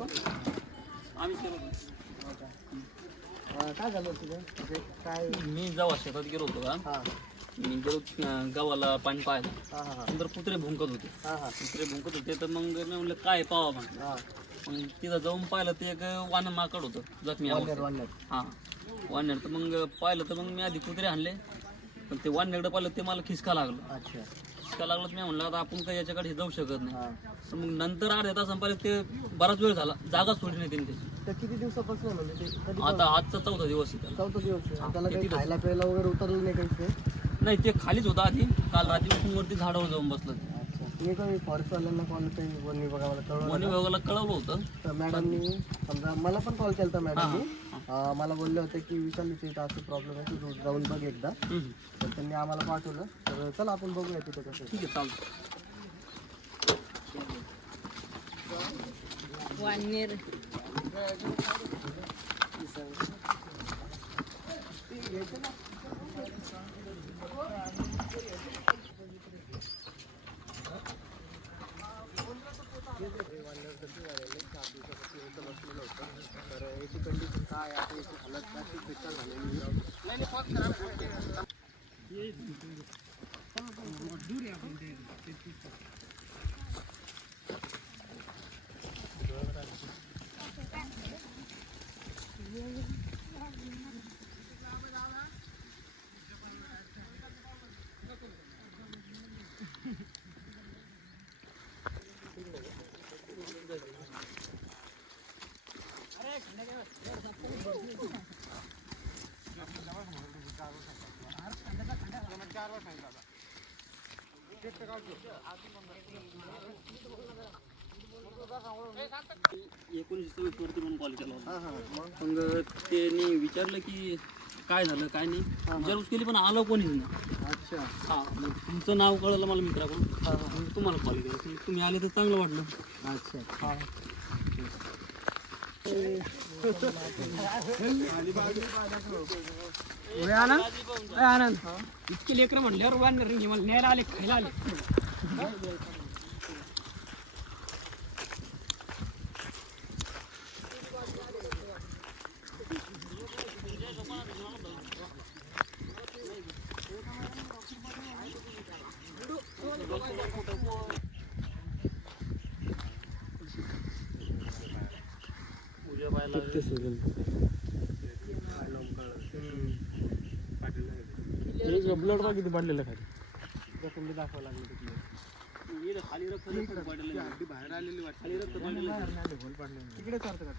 आम्ही केलो काय झालं तुझं म्हणजे काय? मी जेव्हा शेतात गेलो होतो का हां मी गेलो गावाला पाणी पाहायला हां हां नंतर कुत्रे भुंकत होते हां तर मग मी म्हणलं काय पावा मग हां मग तिथं जाऊन पाहिलं ते एक वान माकड होतं जखमी वानर हां वानर तर मग पाहिलं तर मग मी आधी कुत्रे आणले पण ते वानरकडे पाहिलं ते मला खिसका लागलं अच्छा खिसका लागलं तर मी म्हणलं आता आपण काही याच्याकडे जाऊ शकत नाही हां तर मग नंतर अर्ध्या तास पाहिलं ते बराच वेळ झाला जागा सोडली नाही त्यांनी त्याची तर किती दिवसापासून आहे म्हणजे ते कधी आता आजचा 4था दिवस आहे त्याला. 4था दिवस आहे. त्याला काही खायला प्यायला वगैरे उतरलं नाही काहीच नाही ते खालीच होता आधी काल रात्री वरती झाडावर जाऊन बसलं ते. अच्छा तुम्ही काही फॉरेस्टवाल्यांना कॉल काही वन विभागाला कळवलं वन विभागाला कळवलं होतं तर मॅडमनी समजा मला पण कॉल केला होता मॅडमनी मला बोलले होते की विशाल इथे इथं असं प्रॉब्लेम आहे तू जाऊन बघ एकदा तर त्यांनी आम्हाला पाठवलं तर चला आपण बघूया तिथं कसं ठीक आहे चालतं वानेर तर याची कंडिशन काय आहे याची हालत काय बेकार झालेली वरती म्हणून कॉल केला होता हां हां मग मग त्यांनी विचारलं की काय झालं काय नाही विचारपूस केली पण आलं कोणीच नाही अच्छा हां मग तुमचं नाव कळलं मला मित्राकडून हां हां मग तुम्हाला कॉल केला तुम्ही आले तर चांगलं वाटलं अच्छा हां आनंद इतके लेकर म्हणल्यावर वानर मला न्यायला आले खायला आले ब्लड बघ किती पडलेलं खाली दाखवावं लागलं तिकडे खाली रक्त बाहेर आलेली खाली रक्त तिकडे चालतं का?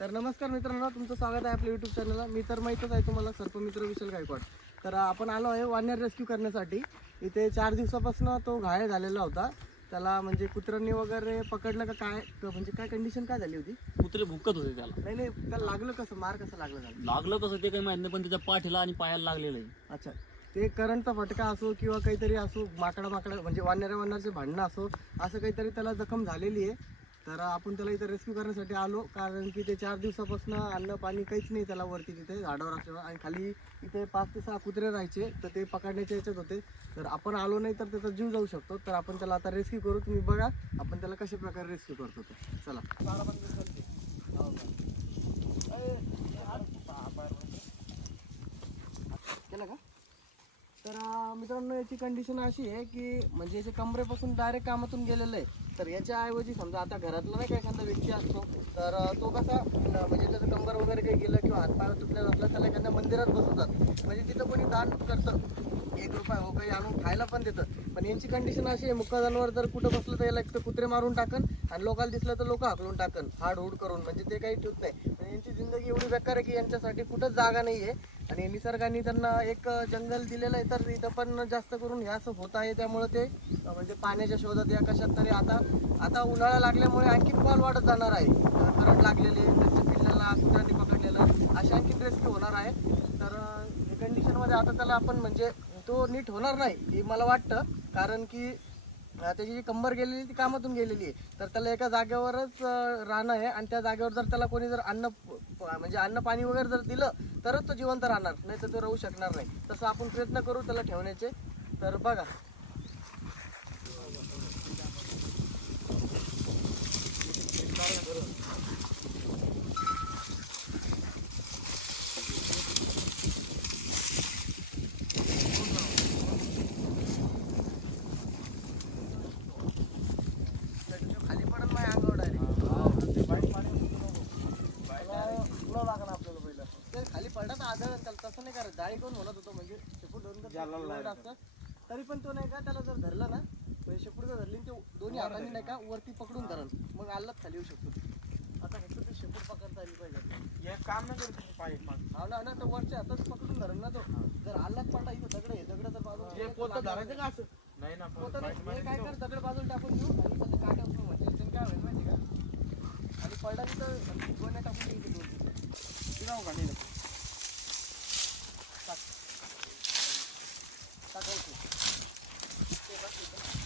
तर नमस्कार मित्रांनो तुमचं स्वागत आहे आपल्या यूट्यूब चॅनलला. मी तर माहीतच आहे तुम्हाला सर्पमित्र विशाल गायकवाड. तर आपण आलो आहे वानर रेस्क्यू करण्यासाठी. इथे 4 दिवसापासून तो घायल झालेला होता. त्याला म्हणजे कुत्र्यांनी वगैरे पकडलं का काय म्हणजे काय कंडिशन काय झाली होती? कुत्रे भुकत होते त्याला नाही त्याला लागलं कसं मार कसं लागलं कसं ते काही माहित नाही पण त्याच्या पाठीला आणि पायाला लागलेलं आहे अच्छा ते करंटचा फटका असो किंवा काहीतरी असो माकडा म्हणजे वानराचे भांडणं असो असं काहीतरी त्याला जखम झालेली आहे. तर आपण त्याला इथं रेस्क्यू करण्यासाठी आलो कारण की ते 4 दिवसापासून अन्न पाणी काहीच नाही त्याला वरती तिथे झाडावर असल्यावर आणि खाली इथे 5 ते 6 कुत्रे राहायचे तर ते पकडण्याच्या याच्यात होते. तर आपण आलो नाही तर त्याचा जीव जाऊ शकतो. तर आपण त्याला आता रेस्क्यू करू. तुम्ही बघा आपण त्याला कशा प्रकारे रेस्क्यू करतो ते. चला केलं का? तर मित्रांनो याची कंडिशन अशी आहे की म्हणजे याच्या कमरेपासून डायरेक्ट कामातून गेलेलं आहे. तर याच्याऐवजी समजा आता घरातला नाही का एखादा व्यक्ती असतो तर तो कसा म्हणजे त्याचं कंबर वगैरे काही गेलं किंवा हातपाय तुटलेला असला त्याला एखाद्या मंदिरात बसवतात म्हणजे तिथं कोणी दान करतं 1 रुपया हो काही आणून खायला पण देतं. पण यांची कंडिशन अशी आहे मुक्का जनावर जर कुठं बसलं तर याला एक तर कुत्रे मारून टाकन आणि लोकांना दिसलं तर लोक हाकलून टाकन हाड हुड करून म्हणजे ते काही ठेवत नाही. म्हणजे यांची जिंदगी एवढी बेकार आहे की यांच्यासाठी कुठंच जागा नाही आहे आणि निसर्गाने त्यांना एक जंगल दिलेलं आहे. तर इथं पण जास्त करून हे असं होत आहे त्यामुळे ते म्हणजे पाण्याच्या शोधात या कशात तरी आता उन्हाळा लागल्यामुळे आणखी कॉल वाढत जाणार आहे. करंट लागलेले त्यांच्या पिल्ल्याला कुत्र्यांनी पकडलेलं असे आणखी रेस्क्यू होणार आहे. तर कंडिशनमध्ये आता त्याला आपण म्हणजे तो नीट होणार नाही हे मला वाटतं कारण की त्याची जी कंबर गेलेली ती कामातून गेलेली आहे. तर त्याला एका जागेवरच राहणं आहे आणि त्या जागेवर जर त्याला कोणी जर अन्न पाणी वगैरे जर दिलं तरच तो जिवंत राहणार नाही तर तो राहू शकणार नाही. तसं आपण प्रयत्न करू त्याला ठेवण्याचे. तर बघा आदळण त्याला तसं नाही करत, जाळी करून म्हणत होतो म्हणजे शेपूट धरून जर असतं तरी पण तो नाही का त्याला जर धरलं ना म्हणजे शेपूट जर धरली ते दोन्ही हाताने नाही का वरती पकडून धरण मग आल्लाच खाली येऊ शकतो. आता फक्त ते शेपूट पकडता आली पाहिजे. हे काम नाही करत पाईप हा ना तर वरच्या हातात पकडून धरण ना तो जर आल्लाच पडला इथं दगड आहे दगड तर बाजूला पोतं धरायचं का असं नाही ना पोतं नाही, हे काय कर दगड बाजूला टाकून देऊ आणि त्याचं काटा उचलून म्हणजे त्याच्याने काय होईल माहिती का आणि पडला तिथं गोण्या टाकून देईल ते दोन जाऊ का नाही टाकायचं.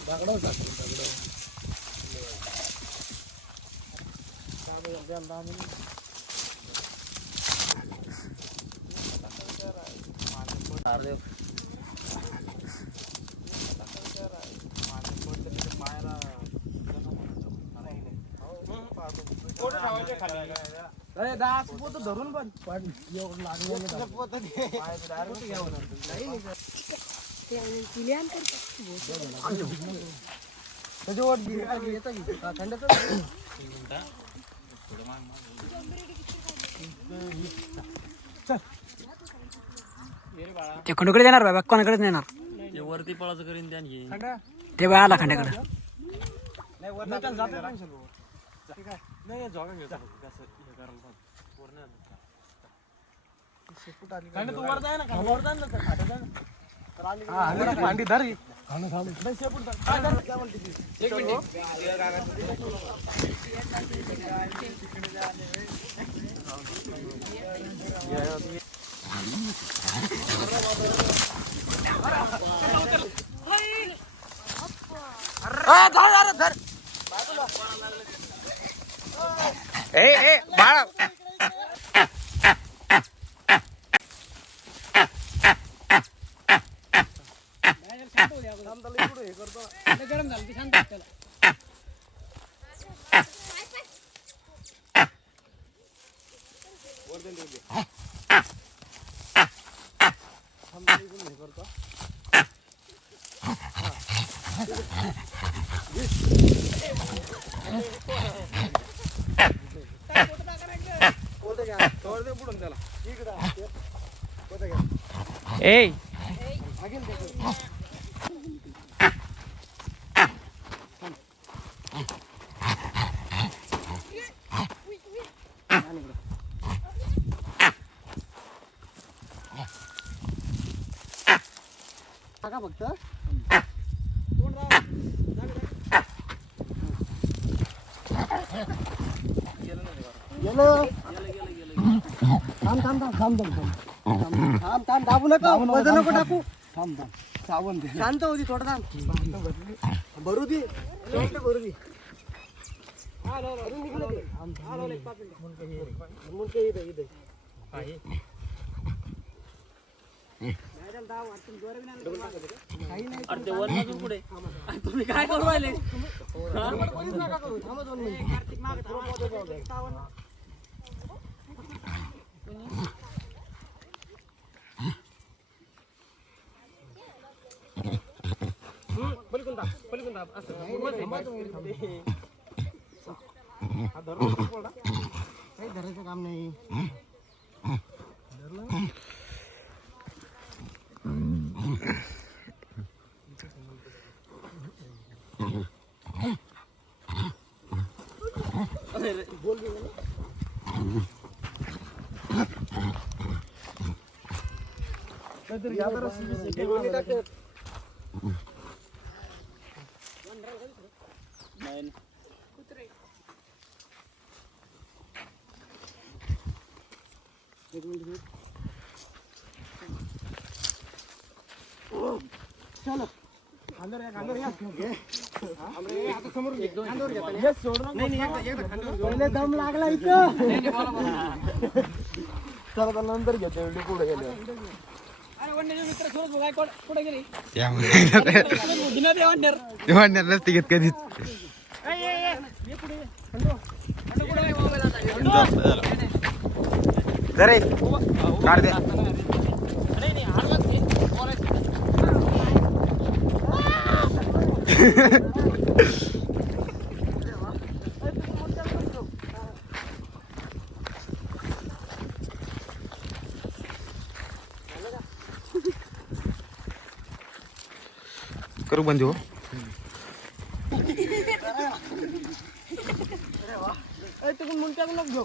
दगडावर टाकून अरे अरे दास पोत धरून पण लागलं पोत त्याच्यावर येतं की थंडाचं ते खंडकडे देणार बाबा कोणाकडेच नेणार ते वरती पळाचं करीन त्यान घे ते बाय आला खंड्याकडे. नाही वर नाही जॉगा घेतो कसं हे करायला पूर्ण शेपूट आली तू वर जाय ना वर जाय ना खाटा जाय ना भांडी धर नाही शेपूट धर काय म्हणते ती एक मिनिट बाळा गरम झालं शांत त्याला पुढून त्याला ए टाका फक्त गेलं थांब दाबू नका वजन नको टाकू थांब सावण शांत होती थोडं थांब भरू दे भरू दे अरे ते वर नजून पुढे तुम्ही काय करू राहिले नका करू थांबा 2 मिनिट पलीकडून दाब असं काही धरायचं काम नाही नाही चलो पहिले दम लागला इथं चला नंतर घेतो पुढे गेलो अरे वंड्याचे मित्र सुरज भाऊ गायकवाड कुठे गेले नसते घेत कधीच जरे काढ दे करू बंद हो. तिकडून मुंट्याकडून नको घेऊ.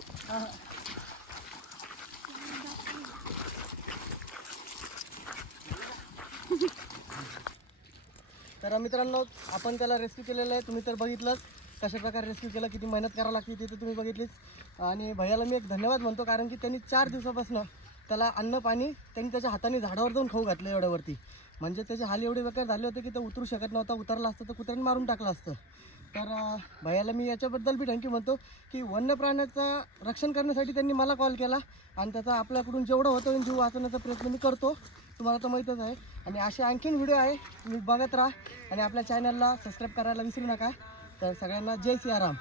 तर मित्रांनो आपण त्याला रेस्क्यू केलेलं आहे. तुम्ही तर बघितलंच कशा प्रकारे रेस्क्यू केलं, किती मेहनत करावी लागते ते तर तुम्ही बघितलीच. आणि भैयाला मी एक धन्यवाद म्हणतो, कारण की त्यांनी 4 दिवसापासून त्याला अन्न पाणी त्यांनी त्याच्या हाताने झाडावर जाऊन खाऊ घातलं एवढ्यावरती. म्हणजे त्याचे हाल एवढे बेकार झाले होते की ते उतरू शकत नव्हता. उतरला असतं तर कुत्र्याने मारून टाकलं असतं. तर भैयाला मी याच्याबद्दल बी थँक्यू म्हणतो की वन्य प्राण्याचं रक्षण करण्यासाठी त्यांनी मला कॉल केला आणि त्याचा आपल्याकडून जेवढं होतं जीव वाचवण्याचा प्रयत्न मी करतो. तुम्हाला तर माहीतच आहे. आणि असे आणखीन व्हिडिओ आहे, तुम्ही बघत राहा आणि आपल्या चॅनलला सबस्क्राईब करायला विसरू नका. तर सगळ्यांना जय सियाराम.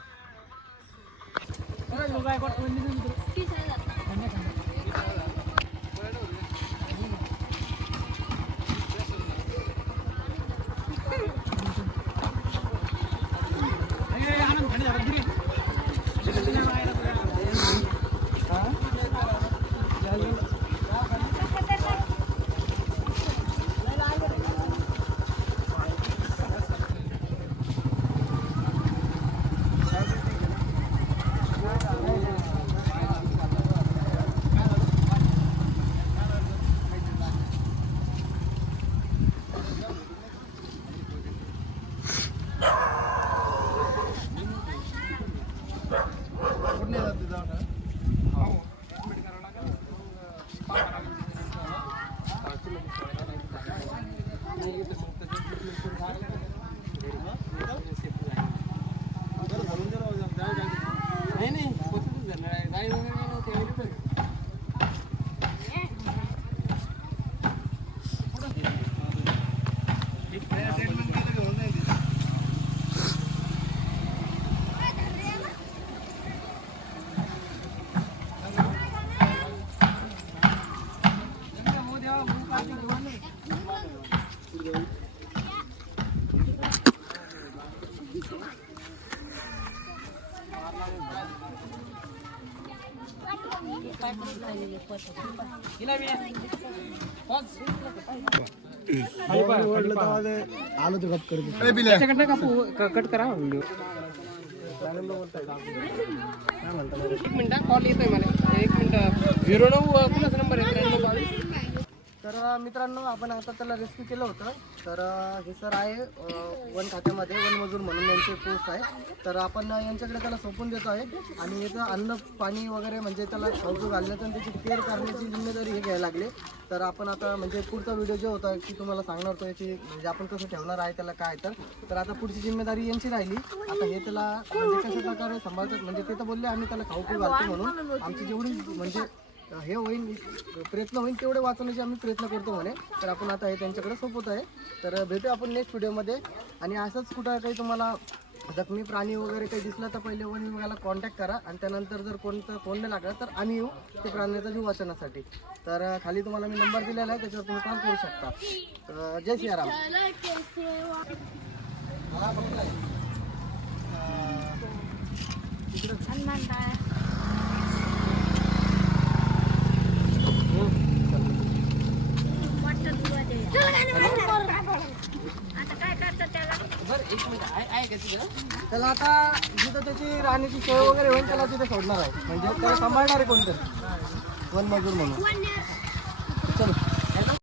आलो तो कट करतो. कट करा व्हिडिओ. एक मिनिट कॉल येतोय मला. 1 मिनिट. 09 कुणाचा नंबर आहे? 9322. तर मित्रांनो आपण आता त्याला रेस्क्यू केलं होतं. तर हे सर आहे वन खात्यामध्ये वनमजूर म्हणून यांचे पोस्ट आहे. तर आपण यांच्याकडे त्याला सोपून देतो आहे आणि याचं अन्न पाणी वगैरे म्हणजे त्याला खाऊ घालण्याचं आणि त्याची केअर करण्याची जिम्मेदारी हे घ्यायला लागले. तर आपण आता म्हणजे पुढचा व्हिडिओ जो होता की तुम्हाला सांगणार होतो याची म्हणजे आपण कसं ठेवणार आहे त्याला काय. तर आता पुढची जिम्मेदारी यांची राहिली. आता हे त्याला म्हणजे कशा प्रकारे सांभाळतात म्हणजे ते तर बोलले आम्ही त्याला खाऊ पिऊ घालतो म्हणून आमची जेवढी म्हणजे हे होईल प्रयत्न होईल तेवढे वाचवण्याचे आम्ही प्रयत्न करतो म्हणे. तर आपण आता हे त्यांच्याकडे सोपवत आहे. तर भेटू आपण नेक्स्ट व्हिडिओमध्ये. आणि असंच कुठं काही तुम्हाला जखमी प्राणी वगैरे काही दिसला तर पहिले वन विभागाला कॉन्टॅक्ट करा आणि त्यानंतर जर कोणतं फोन नाही लागला तर आम्ही येऊ ते प्राण्याचा जीव वाचवण्यासाठी. तर खाली तुम्हाला मी नंबर दिलेला आहे, त्याच्यावर तुम्ही कॉल करू शकता. तर जय सियाराम. त्याला आता जिथं त्याची राहण्याची सोय वगैरे होईल त्याला तिथे सोडणार आहे. म्हणजे त्याला सांभाळणार आहे कोणतरी वनमजूर म्हणून. चलो.